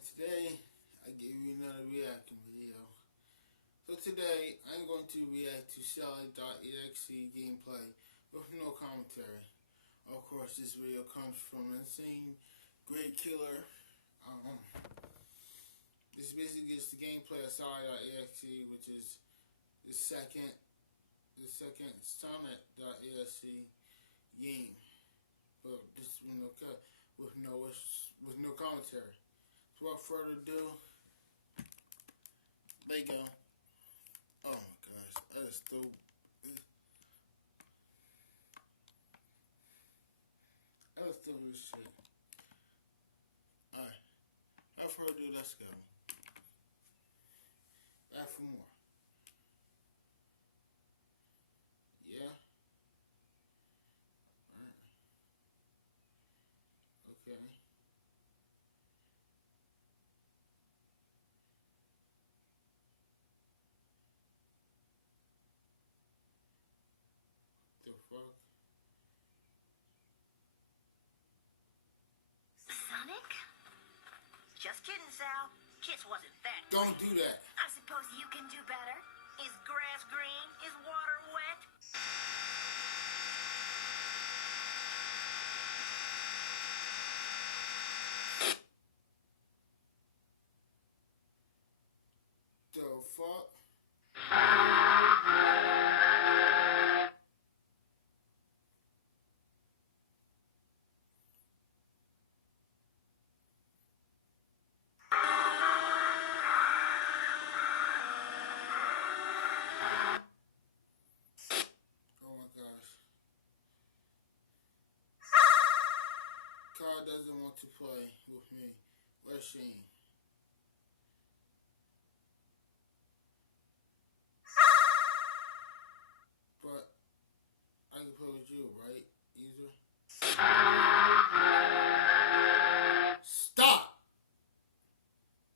and today I give you another reaction video. So today I'm going to react to Sally.exe gameplay with no commentary. Of course, this video comes from Insane Great Killer. This basically is the gameplay of Sally.exe, which is the second Sonic.exe game, but this with no commentary. So without further ado, there you go. Oh my gosh, that is so. That was stupid as shit. Alright, without further ado, let's go. Back for more. Yeah. Alright. Okay. The fuck? Sonic? Just kidding, Sal. Kiss wasn't that. Don't do that. I suppose you can do better. Is grass green? Is water wet? The fuck? Oh my gosh. Carl doesn't want to play with me. Where's Shane? But I can play with you, right? Either. Stop!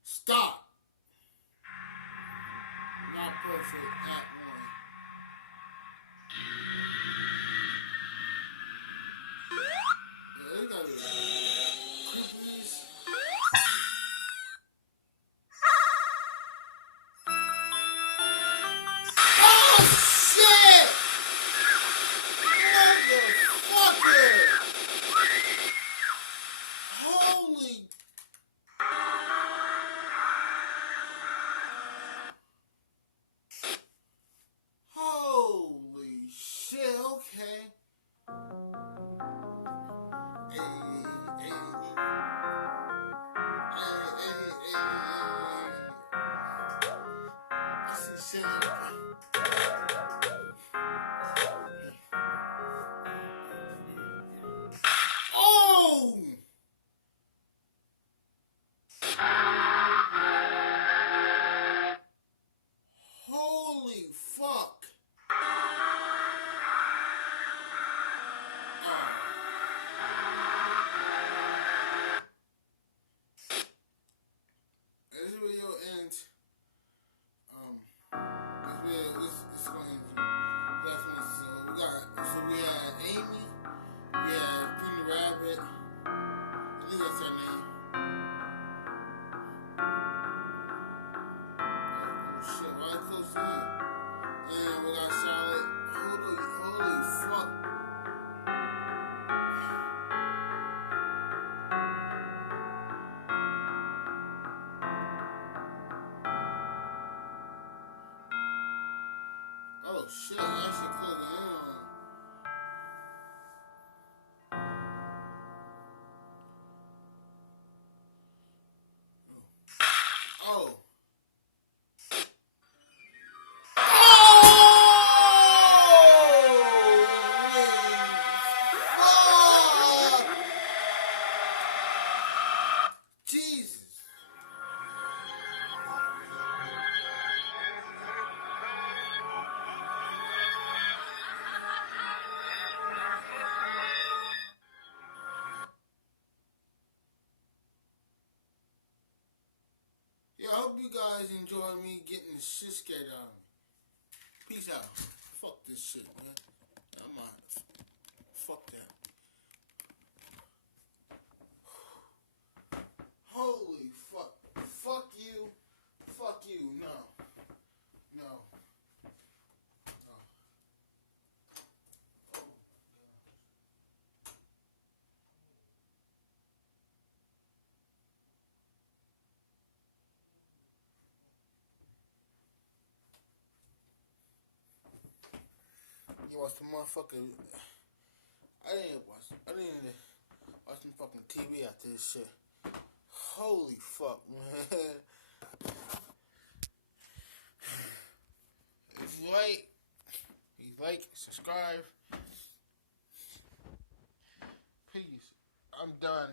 Stop! Not perfect at one. Yeah, they gotta be creepies. Oh shit! Motherfucker! Holy. Holy shit, okay. I see shit. Oh! Holy fuck! This video ends. This going to end. Last one. So we had Amy, we had Brenda Rabbit. I think that's her name. Oh shit, right close to it. And we got Charlotte. Holy fuck. Oh shit, I should close it in. Oh. Jesus. Yeah, I hope you guys enjoy me getting the shit scared out of me. Peace out. Fuck this shit, man. I'm out. Fuck that. Holy fuck. watch the motherfucking. I didn't watch some fucking TV after this shit. Holy fuck, man. If you like, subscribe. Peace. I'm done.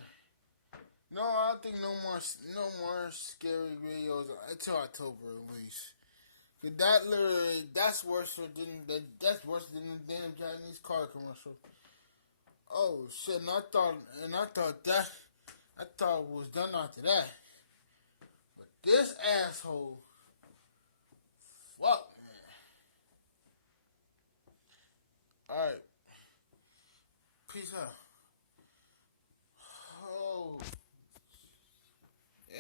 No, I don't think no more scary videos until October at least. That's worse than the damn Japanese car commercial. Oh shit! And I thought it was done after that. But this asshole